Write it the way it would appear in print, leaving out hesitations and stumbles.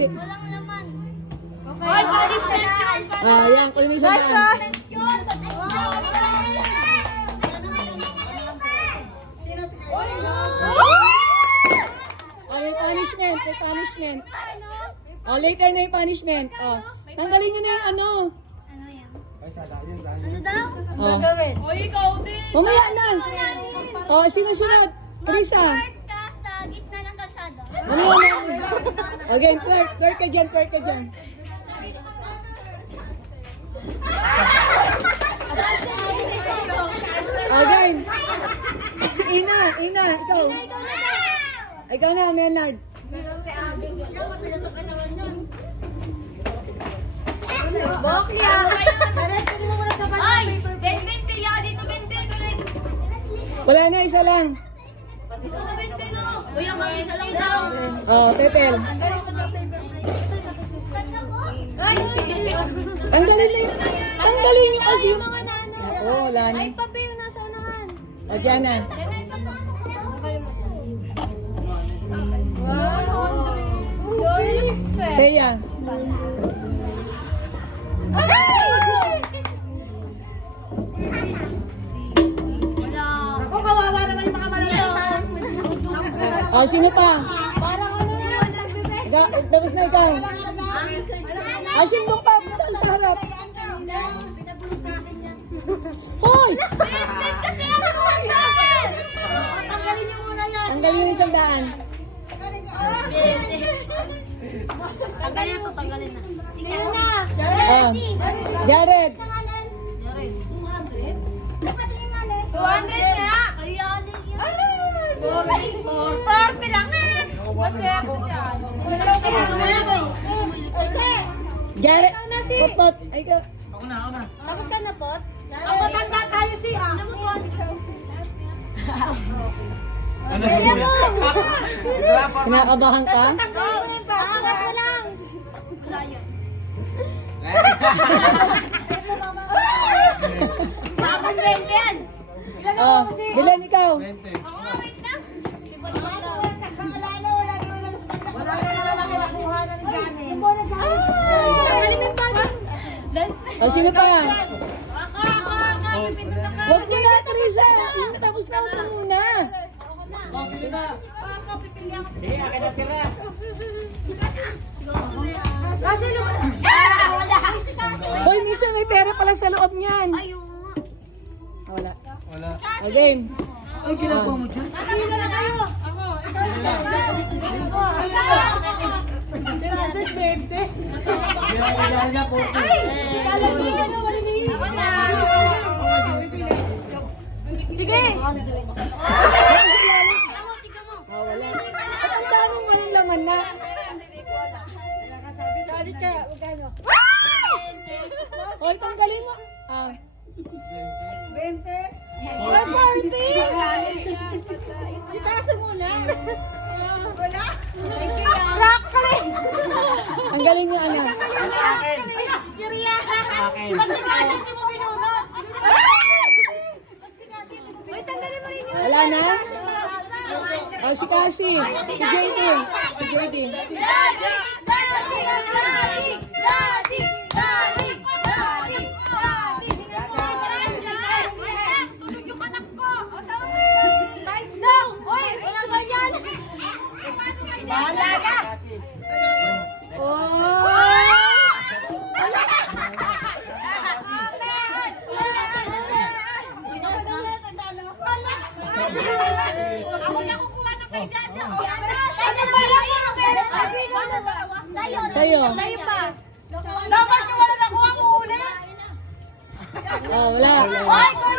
dali. Walang laman. Hoy, balik na yan. Yan, kunin mo isang daan. May punishment, may punishment. Later na yung punishment. Tanggalin nyo na yung ano. Ano yan? Ano daw? Hoy, ikaw din. Mamaya na. Sino-sunod? Krisa. Park ka sa gitna ng kalsada. Mamaya na. Again, twerk ka dyan, twerk ka dyan. Again. Ina, ikaw. Ikaw na, Menard. Bokya. Ay, Ben, pili ka dito, Ben. Wala na, isa lang. Uy, ang isa lang daw. Pepel. Tanggalin na yun. Tanggalin nyo kasi. Wala na. Ay, papi yung nasa unahan. Dyan na. Seya. Wala. Ako, kawawa naman yung mga malalaki. Sino pa? Parang ano yan? Tapos na ikaw. Sino pa? Punta sa harap. Hoy! Ben, kasi ang tuwan! Tanggalin niyo muna yan. Tanggalin yung isang daan. Tanggalin na to, tanggalin na. Sige na. Jared. 200 nga. Kaya din yun. 40 lang nga. Kasi ako yan. Jared. Popot. Ay ka. Tapos ka na, Pot? Ang matanda tayo siya. Ano mo tuwan? Kinakabahan ka? Go! Pangagat mo lang. Wala yun. Sabon 20 yan. Bilan ikaw. Ako nga, wait na. Wala na lang nakuha ng ganin. Tanggalin mo pa. Sino pa? Ako. Pipindot na ka. Huwag mo na, Teresa. Tapos na ito muna. Ako, pipili ako. Kasi naman. Wala. Hoy, Misa, may pera pala sa loob niyan. Ayun. Wala. Again. Ay, ginagawa mo dyan? Ano na lang kayo? Ako. Ginagawa na po. Ako na. Sige. Tignan mo. Wala. At ang daming walang laman na. Hoy, tanggalin mo. 40. Itaas mo na. Wala. Tanggalin mo, ano. Kiriya. Ba't hindi mo binunod? Uy, tanggalin mo rin yun. Wala na? Si Cassie. Si JD. Si JD. Tulog yung anak ko. No! Hoy! Wala ba yan? Bahala ka! Ako na kukuha ng kay Jaja. Sa'yo. Sa'yo. Sa'yo pa. Dapat yung wala nakuha mo ulit. Wala. Hoy!